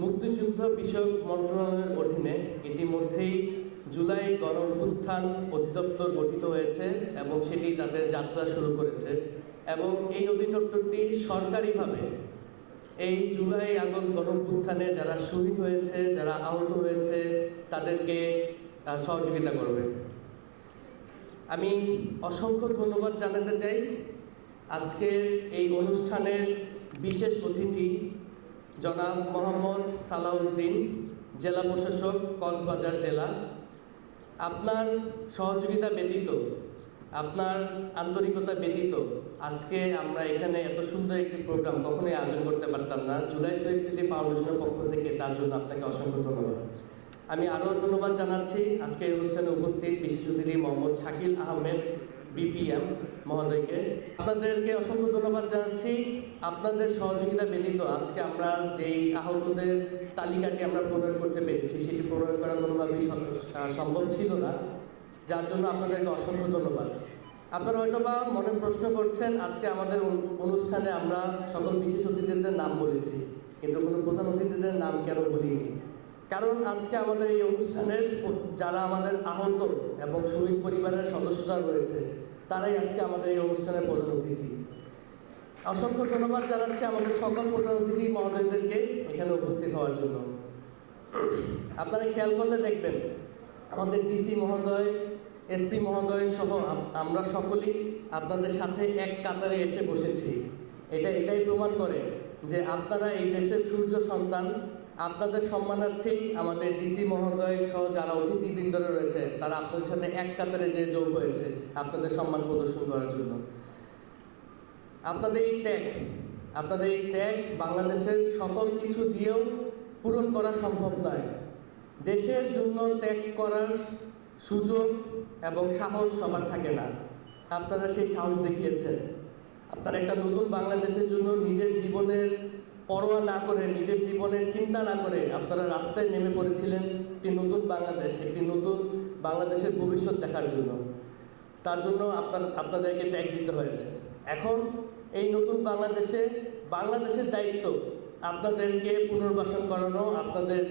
মুক্তিযুদ্ধ বিষয়ক মন্ত্রণালয়ের অধীনে ইতিমধ্যেই জুলাই গণ উত্থান অধিদপ্তর গঠিত হয়েছে এবং সেটি তাদের যাত্রা শুরু করেছে এবং এই অধিদপ্তরটি সরকারিভাবে এই জুলাই আগস্ট গণ অভ্যুত্থানে যারা শহীদ হয়েছে, যারা আহত হয়েছে, তাদেরকে সহযোগিতা করবে। আমি অসংখ্য ধন্যবাদ জানাতে চাই। আজকের এই অনুষ্ঠানের বিশেষ অতিথি জনাব মোহাম্মদ সালাউদ্দিন, জেলা প্রশাসক, কক্সবাজার জেলা। আপনার সহযোগিতা ব্যতীত, আপনার আন্তরিকতা ব্যতীত আজকে আমরা এখানে এত সুন্দর একটি প্রোগ্রাম কখনোই আয়োজন করতে পারতাম না। জুলাই শহীদ স্মৃতি ফাউন্ডেশনের পক্ষ থেকে তার জন্য আপনাকে অসংখ্য ধন্যবাদ। আমি আরও ধন্যবাদ জানাচ্ছি। আজকে এই অনুষ্ঠানে উপস্থিত বিশেষ অতিথি মোহাম্মদ শাকিল আহমেদ, বিপিএম মহোদয়কে। আপনাদেরকে অসংখ্য ধন্যবাদ জানাচ্ছি। আপনাদের সহযোগিতা ব্যতীত আজকে আমরা যেই আহতদের তালিকাটি আমরা প্রণয়ন করতে পেরেছি, সেটি প্রণয়ন করা কোনোভাবেই সম্ভব ছিল না। যার জন্য আপনাদেরকে অসংখ্য ধন্যবাদ। আপনারা হয়তোবা মনে প্রশ্ন করছেন, আজকে আমাদের অনুষ্ঠানে আমরা সকল বিশেষ অতিথিদের নাম বলেছি, কিন্তু কোনো প্রধান অতিথিদের নাম কেন বলিনি? কারণ আজকে আমাদের এই অনুষ্ঠানের যারা আমাদের আহত এবং শহীদ পরিবারের সদস্যরা রয়েছে, তারাই আজকে আমাদের এই অনুষ্ঠানের প্রধান অতিথি। অসংখ্য ধন্যবাদ জানাচ্ছি আমাদের সকল প্রধান অতিথি মহোদয়দেরকে এখানে উপস্থিত হওয়ার জন্য। আপনারা খেয়াল করলে দেখবেন, আমাদের ডিসি মহোদয়, এসপি মহোদয় সহ আম- আমরা সকলেই আপনাদের সাথে এক কাতারে এসে বসেছি। এটা, এটাই প্রমাণ করে যে আপনারা এই দেশের সূর্য সন্তান, আপনাদের সম্মানার্থেই আমাদের ডিসি মহোদয় সহ যারা অতিথিবৃন্দরা রয়েছে, তারা আপনাদের সাথে এক কাতারে যে যোগ হয়েছে আপনাদের সম্মান প্রদর্শন করার জন্য। আপনাদের এই ত্যাগ, আপনাদের এই ত্যাগ বাংলাদেশের সকল কিছু দিয়েও পূরণ করা সম্ভব নয়। দেশের জন্য ত্যাগ করার সুযোগ এবং সাহস সবার থাকে না। আপনারা সেই সাহস দেখিয়েছেন। আপনারা একটা নতুন বাংলাদেশের জন্য নিজের জীবনের পরোয়া না করে, নিজের জীবনের চিন্তা না করে আপনারা রাস্তায় নেমে পড়েছিলেন একটি নতুন বাংলাদেশ, একটি নতুন বাংলাদেশের ভবিষ্যৎ দেখার জন্য। তার জন্য আপনার, আপনাদেরকে ত্যাগ দিতে হয়েছে। এখন এই নতুন বাংলাদেশে, বাংলাদেশের দায়িত্ব আপনাদেরকে পুনর্বাসন করানো, আপনাদের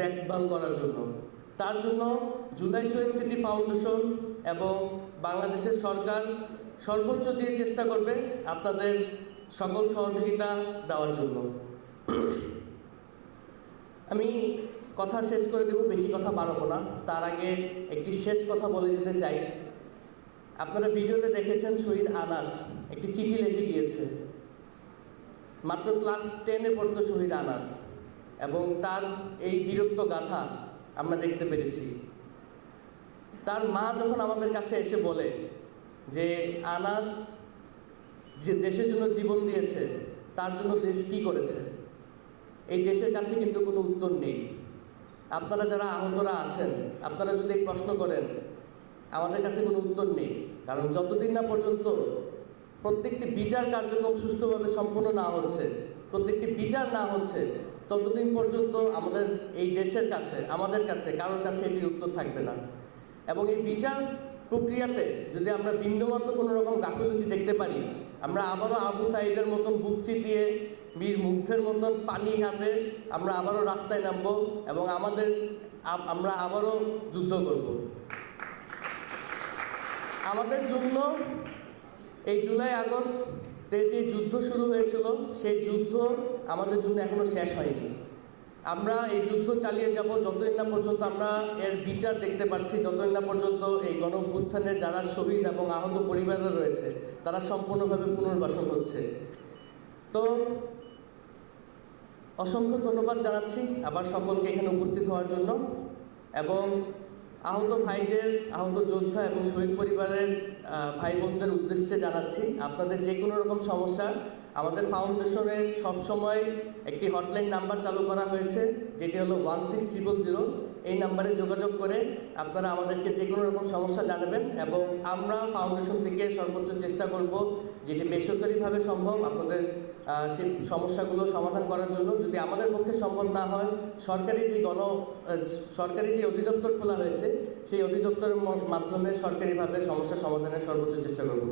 দেখভাল করার জন্য। তার জন্য জুলাই শহীদ স্মৃতি ফাউন্ডেশন এবং বাংলাদেশের সরকার সর্বোচ্চ দিয়ে চেষ্টা করবে আপনাদের সকল সহযোগিতা দেওয়ার জন্য। আমি কথা শেষ করে দেব, বেশি কথা বাড়াবো না। তার আগে একটি শেষ কথা বলে যেতে চাই। আপনারা ভিডিওতে দেখেছেন শহীদ আনাস একটি চিঠি লিখে গিয়েছে। মাত্র ক্লাস টেনে পড়ত শহীদ আনাস এবং তার এই বিরক্ত গাথা আমরা দেখতে পেরেছি। তার মা যখন আমাদের কাছে এসে বলে যে, আনাস যে দেশের জন্য জীবন দিয়েছে, তার জন্য দেশ কি করেছে? এই দেশের কাছে কিন্তু কোনো উত্তর নেই। আপনারা যারা আহতরা আছেন, আপনারা যদি প্রশ্ন করেন আমাদের কাছে কোনো উত্তর নেই। কারণ যতদিন না পর্যন্ত প্রত্যেকটি বিচার কার্যক্রম সুষ্ঠুভাবে সম্পন্ন না হচ্ছে, প্রত্যেকটি বিচার না হচ্ছে, ততদিন পর্যন্ত আমাদের এই দেশের কাছে, আমাদের কাছে, কারোর কাছে এটির উত্তর থাকবে না। এবং এই বিচার প্রক্রিয়াতে যদি আমরা বিন্দুমাত্র কোনো রকম গাফিলতি দেখতে পারি, আমরা আবারও আবু সাইদের মতন বুক চিতিয়ে বীর মুগ্ধের মতন পানি হাতে আমরা আবারও রাস্তায় নামবো এবং আমাদের আমরা আবারও যুদ্ধ করব। আমাদের জন্য এই জুলাই আগস্টে যে যুদ্ধ শুরু হয়েছিল, সেই যুদ্ধ আমাদের জন্য এখনও শেষ হয়নি। আমরা এই যুদ্ধ চালিয়ে যাব যতদিন না পর্যন্ত আমরা এর বিচার দেখতে পাচ্ছি, যতদিন না পর্যন্ত এই গণ যারা শহীদ এবং আহত পরিবাররা রয়েছে, তারা সম্পূর্ণভাবে পুনর্বাসন হচ্ছে। তো, অসংখ্য ধন্যবাদ জানাচ্ছি আবার সকলকে এখানে উপস্থিত হওয়ার জন্য এবং আহত ভাইদের, আহত যোদ্ধা এবং শহীদ পরিবারের ভাই বোনদের উদ্দেশ্যে জানাচ্ছি। আপনাদের যে কোনো রকম সমস্যা আমাদের ফাউন্ডেশনের সবসময় একটি হটলাইন নাম্বার চালু করা হয়েছে, যেটি হলো ওয়ান সিক্স ট্রিপল জিরো এই নাম্বারে যোগাযোগ করে আপনারা আমাদেরকে যে কোনো রকম সমস্যা জানাবেন এবং আমরা ফাউন্ডেশন থেকে সর্বোচ্চ চেষ্টা করব যেটি বেসরকারিভাবে সম্ভব আপনাদের সেই সমস্যাগুলো সমাধান করার জন্য। যদি আমাদের পক্ষে সম্ভব না হয়, সরকারি যে গণ সরকারি যে অধিদপ্তর খোলা হয়েছে, সেই অধিদপ্তরের মাধ্যমে সরকারিভাবে সমস্যা সমাধানের সর্বোচ্চ চেষ্টা করব।